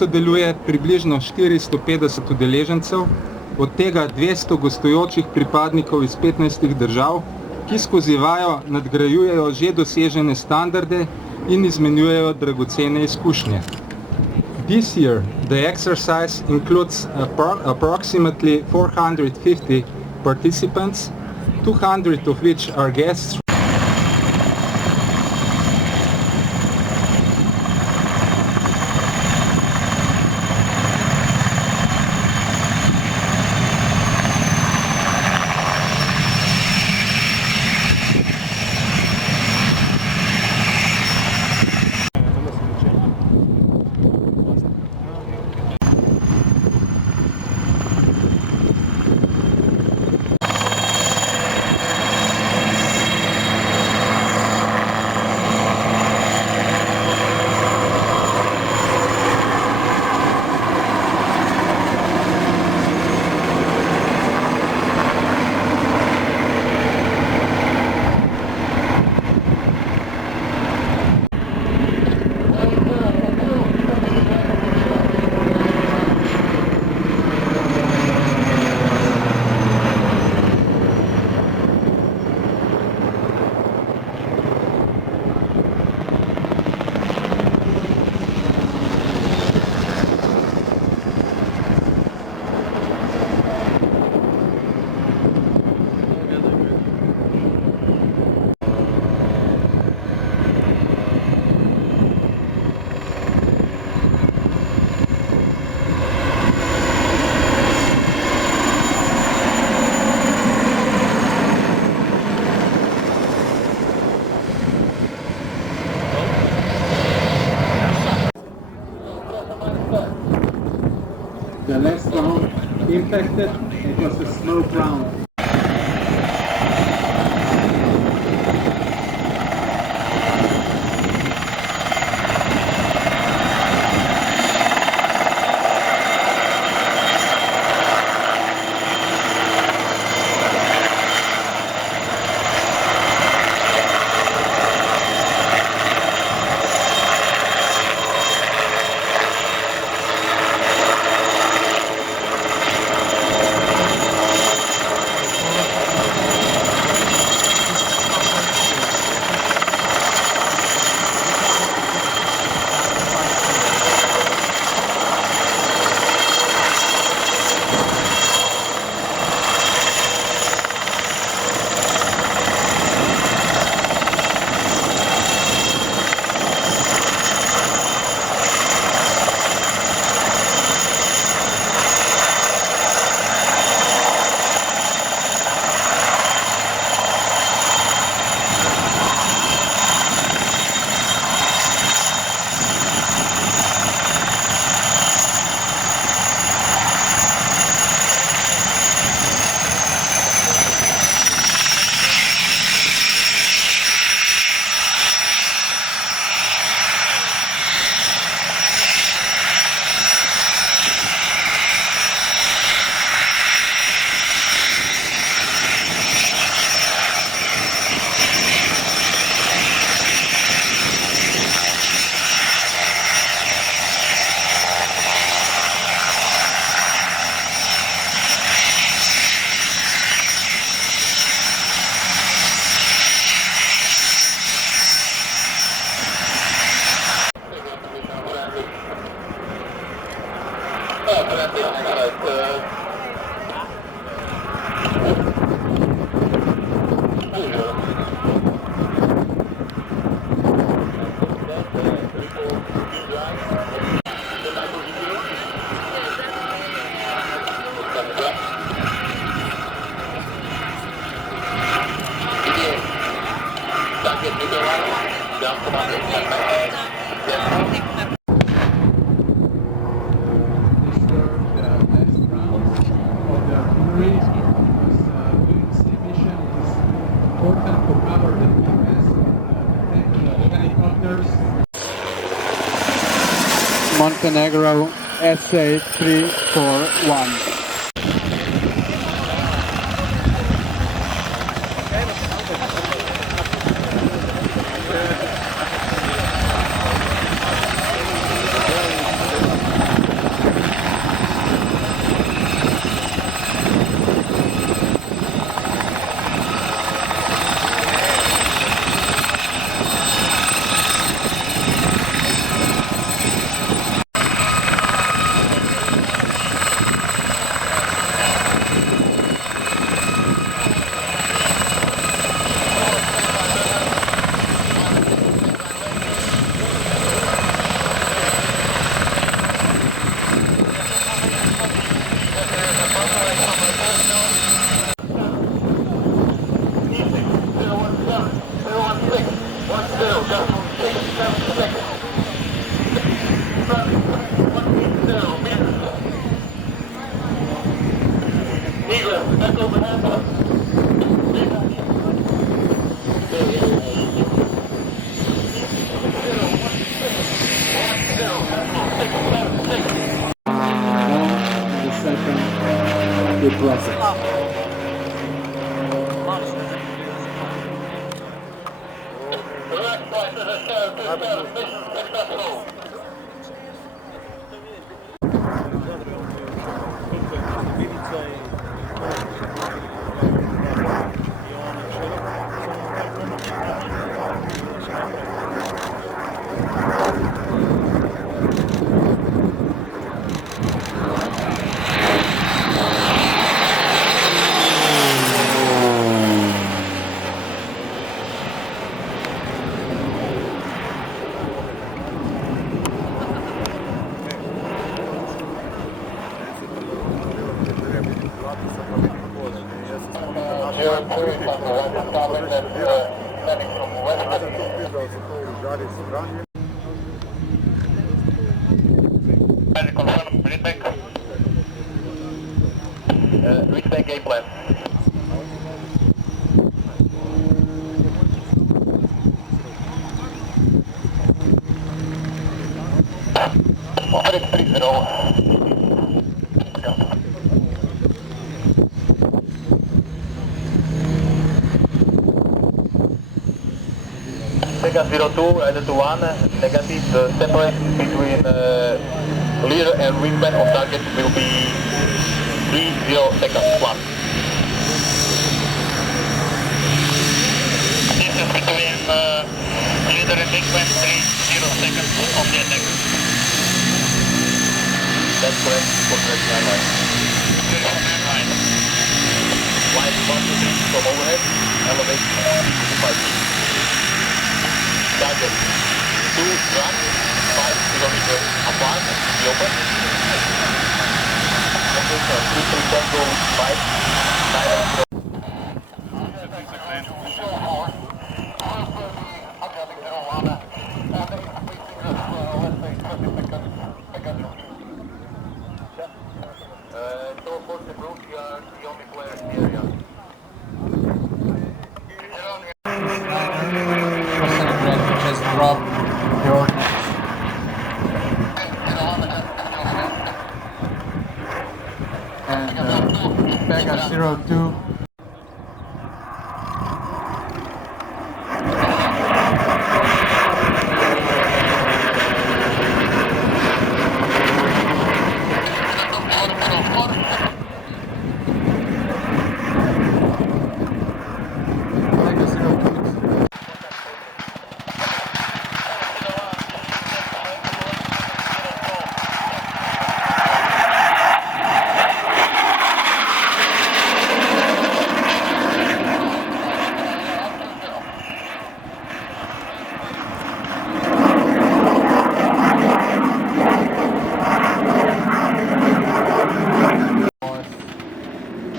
sodeluje približno 450 udeležencev, od tega 200 gostujočih pripadnikov iz 15 držav, ki skozi vajo nadgrajujejo že dosežene standarde in izmenjujejo dragocene izkušnje. This year, the exercise includes approximately 450 participants, 200 of which are guests. The last round impacted, it was a smoke round. Montenegro SA341. The second, it was Reach back game plan. Sega 02 added to 1, negative, the separation between leader and wingman on target will be 30 seconds plus. Distance between leader and wingman 30 seconds on the attack. That's correct for correct airline. Flight 123 from overhead, elevate 5 feet. Target 2 run, 5 kilometers apart, the open. Temperature 23.5, 9. So for the group, you are the only player in the area. just dropped the ordnance. And Pega 02.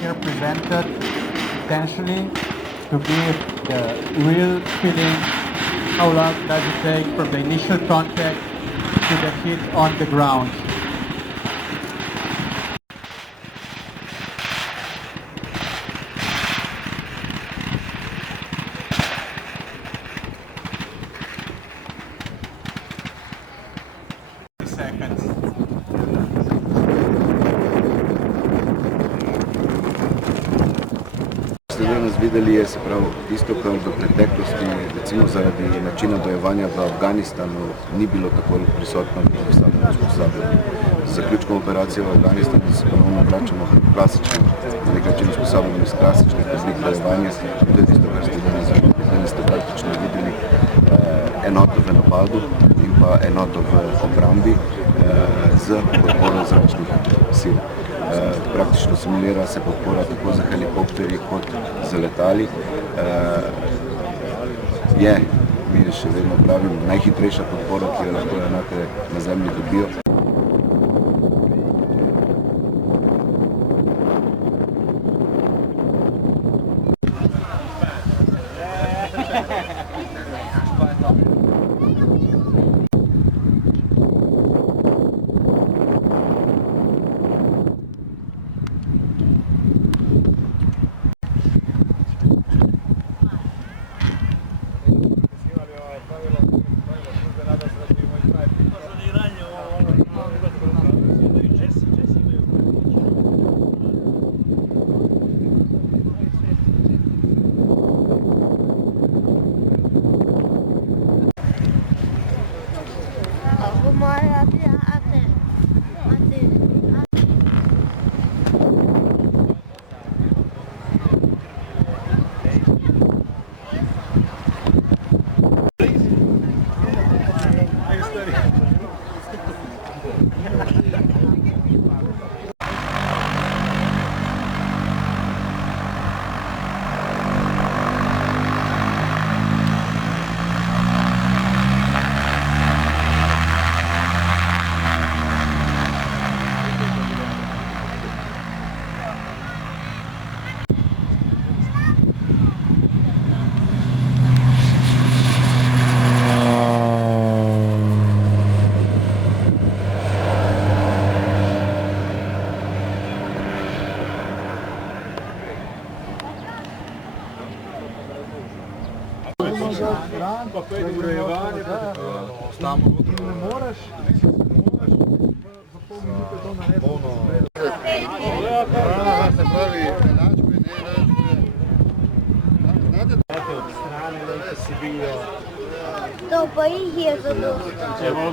Here presented potentially to give the real feeling how long does it take from the initial contact to the hit on the ground. Seconds. Ste danes videli je, se pravi, isto kar v preteklosti, recimo zaradi načina bojevanja v Afganistanu ni bilo tako prisotno usposabljanje. Z zaključkom operacije v Afganistanu se ponovno vračamo k klasičnim, na nek način usposabljanju iz klasičnih tehnik bojevanja. To je tisto, kar ste danes videli. Danes ste praktično videli enoto v napadu in pa enoto v obrambi z podporo zračnih sil. Praktično simulira se podpora tako za helikopterji kot za letali. Je, mi še vedno pravim, najhitrejša podpora, ki jo lahko enake na zemlji dobijo. Po moje, a ti. To pa jih je zadosta. Če bo